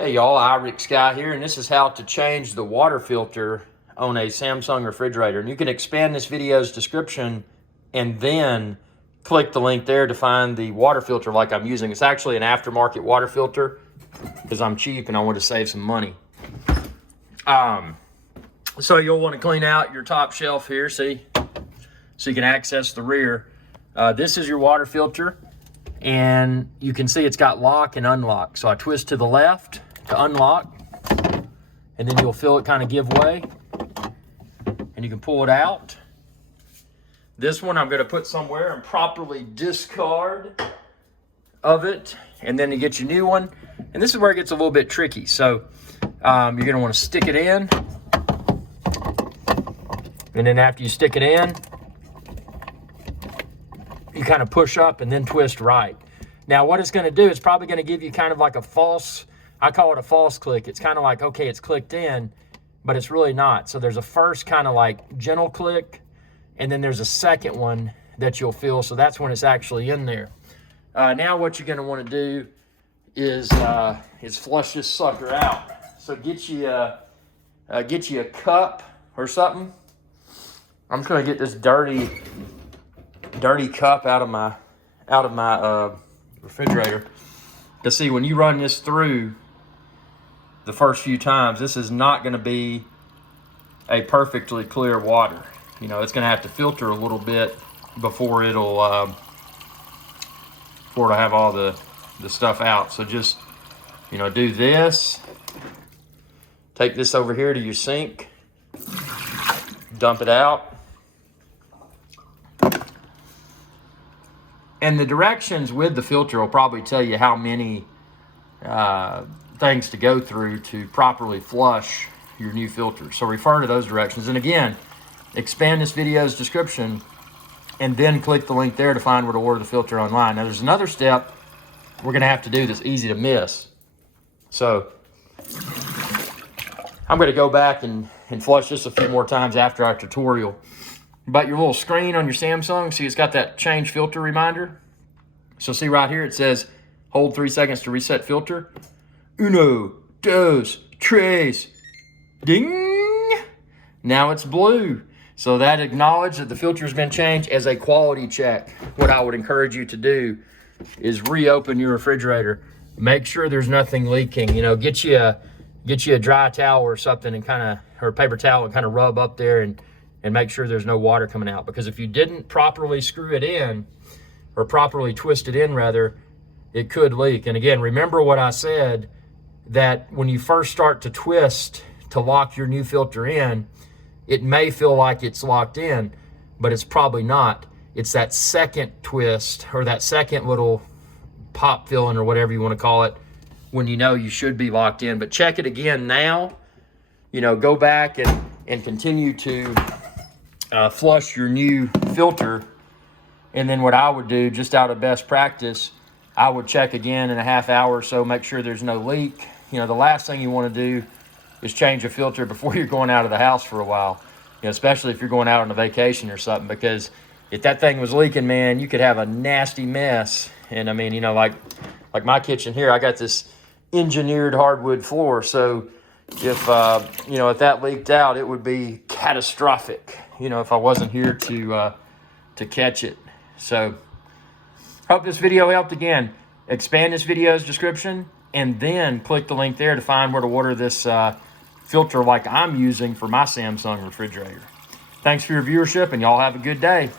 Hey y'all, Irix Guy here, and this is how to change the water filter on a Samsung refrigerator. And you can expand this video's description and then click the link there to find the water filter like I'm using. It's actually an aftermarket water filter because I'm cheap and I want to save some money. So you'll want to clean out your top shelf here, see? So you can access the rear. This is your water filter, and you can see it's got lock and unlock. So I twist to the left to unlock, and then you'll feel it kind of give way, and you can pull it out. This one I'm going to put somewhere and properly discard of it, and then you get your new one. And this is where it gets a little bit tricky. So you're going to want to stick it in, and then after you stick it in, you kind of push up and then twist right. Now what it's going to do, it's probably going to give you kind of like a false, I call it a false click. It's kind of like, okay, it's clicked in, but it's really not. So there's a first kind of like gentle click, and then there's a second one that you'll feel. So that's when it's actually in there. Now what you're going to want to do is flush this sucker out. So get you a cup or something. I'm just going to get this dirty cup out of my refrigerator. Because see, when you run this through the first few times, this is not going to be a perfectly clear water. You know, it's going to have to filter a little bit before it'll have all the stuff out. So just, you know, do this. Take this over here to your sink. Dump it out. And the directions with the filter will probably tell you how many things to go through to properly flush your new filter. So refer to those directions. And again, expand this video's description and then click the link there to find where to order the filter online. Now there's another step we're gonna have to do that's easy to miss. So I'm gonna go back and flush this a few more times after our tutorial. But your little screen on your Samsung, see it's got that change filter reminder. So see right here, it says, hold 3 seconds to reset filter. Uno, dos, tres, ding. Now it's blue. So that acknowledges that the filter's been changed as a quality check. What I would encourage you to do is reopen your refrigerator. Make sure there's nothing leaking. You know, get you a dry towel or something and or a paper towel and kind of rub up there and make sure there's no water coming out. Because if you didn't properly screw it in, or properly twist it in rather, it could leak. And again, remember what I said, that when you first start to twist to lock your new filter in, it may feel like it's locked in, but it's probably not. It's that second twist, or that second little pop filling, or whatever you want to call it, when you know you should be locked in. But check it again now. You know, go back and continue to flush your new filter. And then what I would do, just out of best practice, I would check again in a half hour or so, make sure there's no leak. You know, the last thing you want to do is change a filter before you're going out of the house for a while. You know, especially if you're going out on a vacation or something, because if that thing was leaking, man, you could have a nasty mess. And I mean, you know, like my kitchen here, I got this engineered hardwood floor. So if that leaked out, it would be catastrophic, you know, if I wasn't here to catch it. So hope this video helped. Again, expand this video's description and then click the link there to find where to order this filter like I'm using for my Samsung refrigerator. Thanks for your viewership, and y'all have a good day.